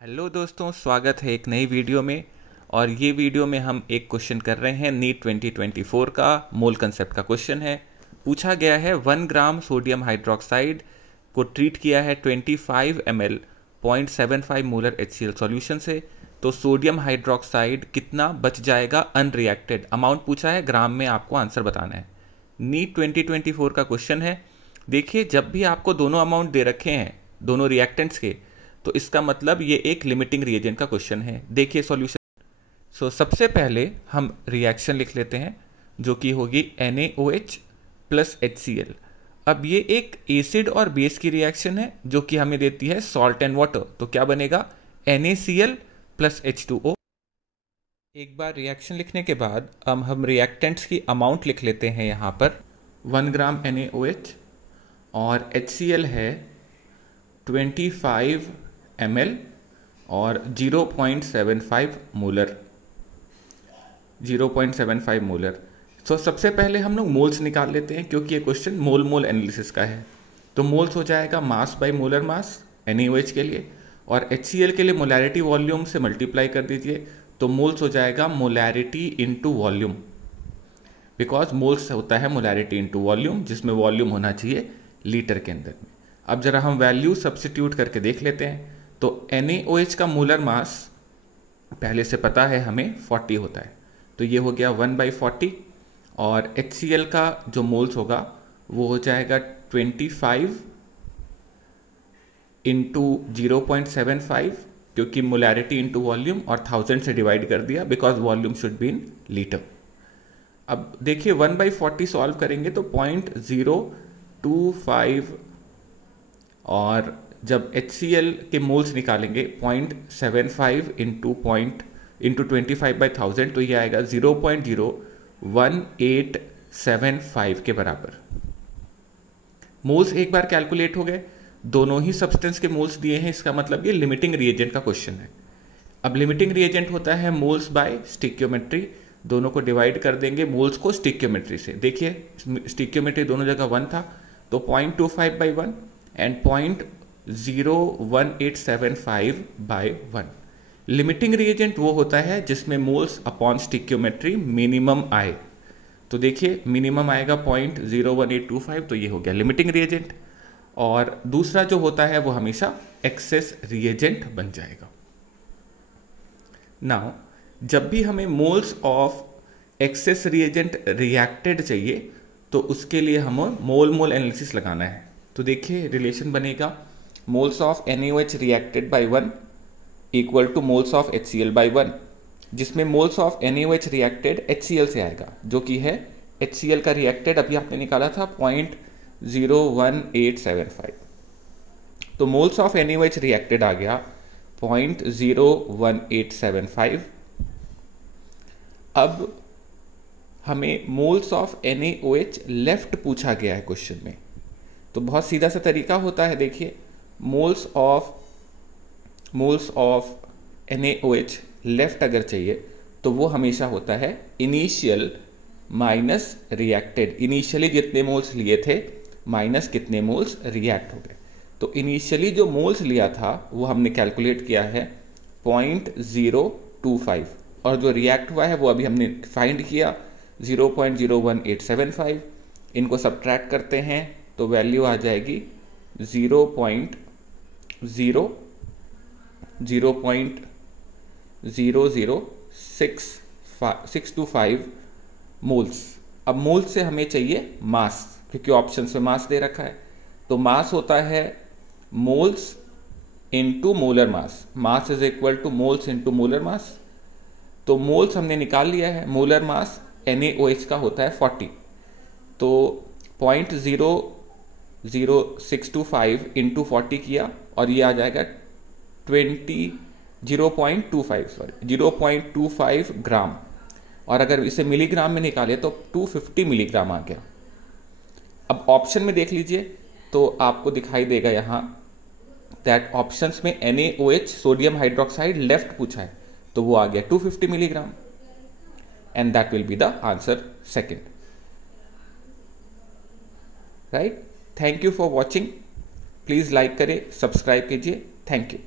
Hello दोस्तों, स्वागत है एक नई वीडियो में। और ये वीडियो में हम एक क्वेश्चन कर रहे हैं नीट 2024 का। मोल कंसेप्ट का क्वेश्चन है। पूछा गया है 1 ग्राम सोडियम हाइड्रोक्साइड को ट्रीट किया है 25 ml 0.75 मोलर HCl सॉल्यूशन से, तो सोडियम हाइड्रोक्साइड कितना बच जाएगा अनरिएक्टेड। अमाउंट पूछा है, ग्राम में आपको आंसर बताना है। नीट 2024 का क्वेश्चन है। देखिए, जब भी आपको दोनों अमाउंट दे रखे हैं दोनों रिएक्टेंट्स के, तो इसका मतलब ये एक लिमिटिंग रिएजेंट का क्वेश्चन है। देखिए सॉल्यूशन। सबसे पहले हम रिएक्शन लिख लेते हैं, जो कि होगी NaOH प्लस HCl। अब ये एक एसिड और बेस की रिएक्शन है जो कि हमें देती है सॉल्ट एंड वाटर। तो क्या बनेगा? NaCl plus H2O। एक बार रिएक्शन लिखने के बाद अब हम रिएक्टेंट्स की अमाउंट लिख लेते हैं। यहाँ पर 1 ग्राम NaOH और HCl है 25 ml और 0.75 मोलर। तो सबसे पहले हम लोग मोल्स निकाल लेते हैं, क्योंकि ये क्वेश्चन मोल मोल एनालिसिस का है। तो मोल्स हो जाएगा mass by molar mass NaOH के लिए, और HCl के लिए मोलैरिटी वॉल्यूम से मल्टीप्लाई कर दीजिए। तो मोल्स हो जाएगा molarity into volume, because moles होता है मोलैरिटी इंटू वॉल्यूम, जिसमें वॉल्यूम होना चाहिए लीटर के अंदर में। अब जरा हम वैल्यू सब्स्टिट्यूट करके देख लेते हैं। तो NaOH का मोलर मास पहले से पता है हमें 40 होता है, तो ये हो गया 1/40। और HCl का जो मोल्स होगा वो हो जाएगा 25 इंटू 0.75, क्योंकि मोलैरिटी इंटू वॉल्यूम, और 1000 से डिवाइड कर दिया because volume should be in litre. अब देखिए 1/40 सॉल्व करेंगे तो 0.025, और जब HCl के मोल्स निकालेंगे 0.75 इंटू 25/1000, तो ये आएगा 0.01875 के बराबर। मोल्स एक बार कैलकुलेट हो गए, दोनों ही सब्सटेंस के मोल्स दिए हैं, इसका मतलब ये लिमिटिंग रिएजेंट का क्वेश्चन है। अब लिमिटिंग रिएजेंट होता है मोल्स बाय स्टिक्योमेट्री। दोनों को डिवाइड कर देंगे मोल्स को स्टिक्योमेट्री से। देखिए स्टिक्योमेट्री दोनों जगह 1 था, तो 0.25/1 एंड 0.01875/1। लिमिटिंग रिएजेंट वो होता है जिसमें मोल्स अपॉन स्टिक्योमेट्री मिनिमम आए। तो देखिए मिनिमम आएगा 0.01825, तो ये हो गया लिमिटिंग रिएजेंट। और दूसरा जो होता है वो हमेशा एक्सेस रिएजेंट बन जाएगा। नाउ जब भी हमें moles of access reagent reacted चाहिए, तो उसके लिए हमें मोल मोल एनालिसिस लगाना है। तो देखिए रिलेशन बनेगा moles of NaOH reacted by 1 equal to moles of HCl by 1, जिसमें moles of NaOH reacted HCl से आएगा, जो कि है HCl का रिएक्टेड अभी आपने निकाला था 0.01875। तो मोल्स ऑफ NaOH रिएक्टेड आ गया 0.01875। अब हमें मोल्स ऑफ NaOH लेफ्ट पूछा गया है क्वेश्चन में। तो बहुत सीधा सा तरीका होता है। देखिए मोल्स ऑफ NaOH लेफ्ट अगर चाहिए तो वो हमेशा होता है इनिशियल माइनस रिएक्टेड। इनिशियली जितने मोल्स लिए थे माइनस कितने मोल्स रिएक्ट हो गए। तो इनिशियली जो मोल्स लिया था वो हमने कैलकुलेट किया है 0.025, और जो रिएक्ट हुआ है वो अभी हमने फाइंड किया 0.01875। इनको सब्ट्रैक्ट करते हैं तो वैल्यू आ जाएगी 0.00625 मोल्स। अब मोल्स से हमें चाहिए मास, क्योंकि ऑप्शन में मास दे रखा है। तो मास होता है moles into molar mass. Mass is equal to moles into molar mass. तो मोल्स हमने निकाल लिया है। मोलर मास NaOH का होता है 40, तो 0.0625 इंटू 40 किया, और ये आ जाएगा 0.25 ग्राम। और अगर इसे मिलीग्राम में निकाले तो 250 मिलीग्राम आ गया। अब ऑप्शन में देख लीजिए तो आपको दिखाई देगा यहाँ दैट ऑप्शंस में NaOH सोडियम हाइड्रोक्साइड लेफ्ट पूछा है, तो वो आ गया 250 milligram, and that will be the answer second. Right. Thank you for watching. Please like करें, सब्सक्राइब कीजिए। Thank you.